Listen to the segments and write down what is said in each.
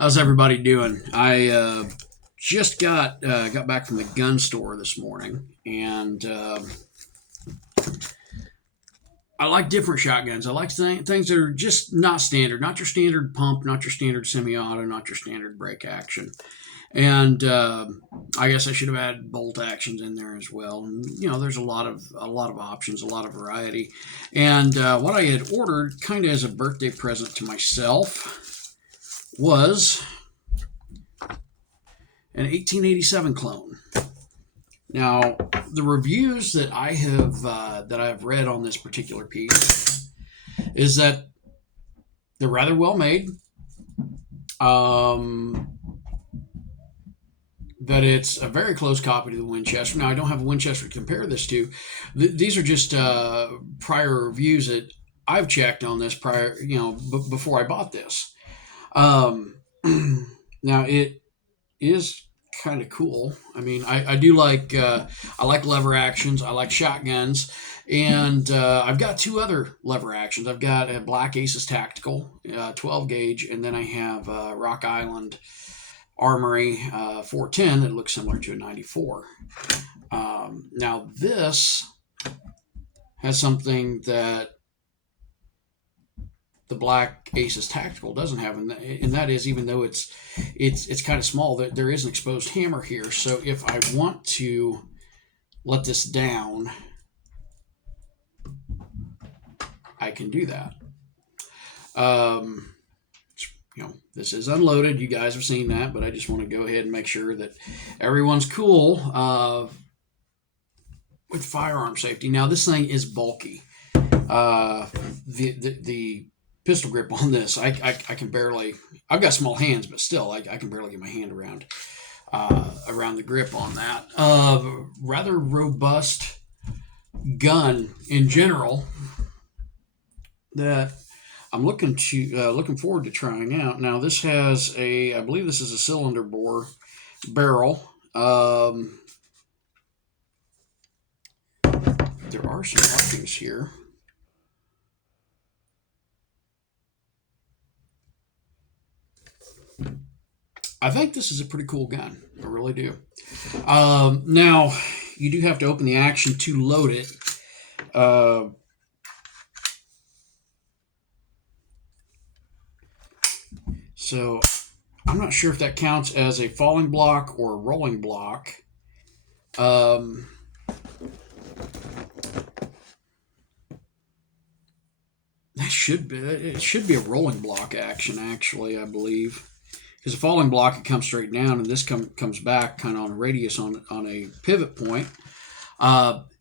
How's everybody doing? I just got back from the gun store this morning, and I like different shotguns. I like things that are just not standard, not your standard pump, not your standard semi-auto, not your standard break action. And I guess I should have added bolt actions in there as well. And, there's a lot of options, a lot of variety. And what I had ordered, kind of as a birthday present to myself, was an 1887 clone. Now, the reviews that I've read on this particular piece is that they're rather well made. Um, that it's a very close copy to the Winchester. Now, I don't have a Winchester to compare this to. These are just prior reviews that I've checked on this prior, before I bought this. Um, Now, it is kind of cool. I mean, I do like I like lever actions. I like shotguns, and I've got two other lever actions. I've got a Black Aces Tactical 12 gauge, and then I have Rock Island Armory 410 that looks similar to a 94. Now this has something that the Black Aces Tactical doesn't have, and that is, even though it's kind of small, that there is an exposed hammer here. So if I want to let this down, I can do that. Um, this is unloaded. You guys have seen that, but I just want to go ahead and make sure that everyone's cool with firearm safety. Now this thing is bulky. Uh, the pistol grip on this, I can barely. I've got small hands, but still, I can barely get my hand around the grip on that. Rather robust gun in general that I'm looking forward to trying out. Now this has I believe this is a cylinder bore barrel. There are some markings here. I think this is a pretty cool gun. I really do. Now, you do have to open the action to load it. Uh, so, I'm not sure if that counts as a falling block or a rolling block. Um, it should be a rolling block action, actually, I believe. Because a falling block, it comes straight down, and this comes back kind of on a radius on a pivot point.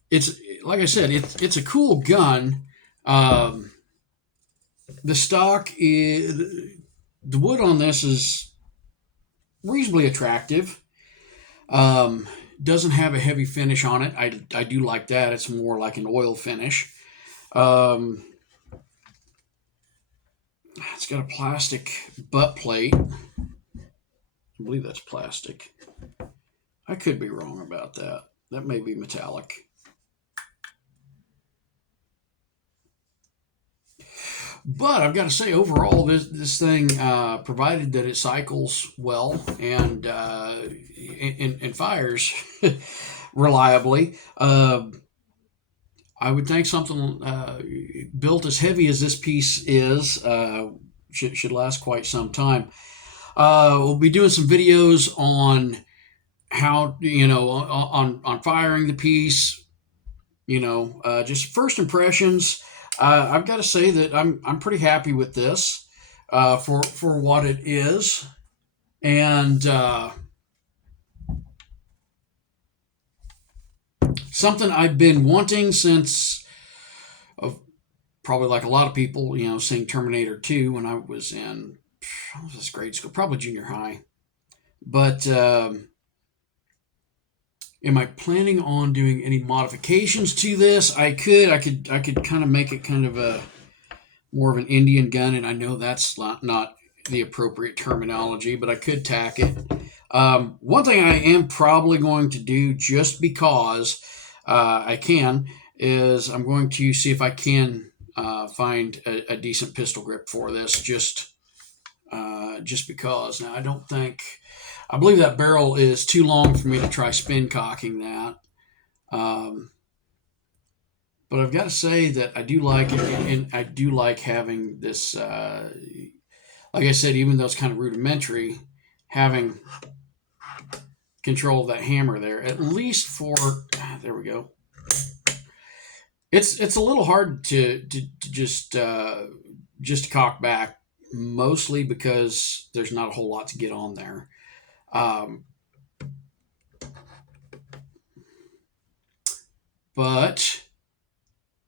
It's like I said, it's a cool gun. Um, the stock is the wood on this is reasonably attractive. Um, doesn't have a heavy finish on it. I do like that. It's more like an oil finish. Um, it's got a plastic butt plate. I believe that's plastic. I could be wrong about that. That may be metallic. But I've got to say, overall, this thing, provided that it cycles well and fires reliably, I would think something built as heavy as this piece is should last quite some time. We'll be doing some videos on how on firing the piece. Just first impressions. I've got to say that I'm pretty happy with this for what it is, and something I've been wanting since, probably like a lot of people, seeing Terminator 2 when I was in, what was this, grade school, probably junior high. But am I planning on doing any modifications to this? I could kind of make it kind of a more of an Indian gun, and I know that's not the appropriate terminology, but I could tack it. One thing I am probably going to do, just because I can, is I'm going to see if I can find a decent pistol grip for this. Just just because. Now, I believe that barrel is too long for me to try spin cocking that. Um, but I've got to say that I do like it, and I do like having this. Like I said, even though it's kind of rudimentary, having control of that hammer there, at least for there we go. It's a little hard to just cock back, mostly because there's not a whole lot to get on there. Um, but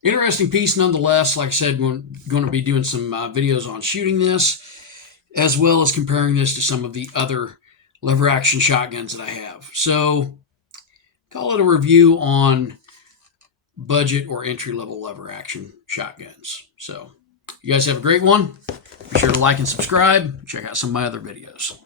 interesting piece nonetheless. Like I said, we're going to be doing some videos on shooting this, as well as comparing this to some of the other lever action shotguns that I have. So call it a review on budget or entry level lever action shotguns. So you guys have a great one. Be sure to like and subscribe. Check out some of my other videos.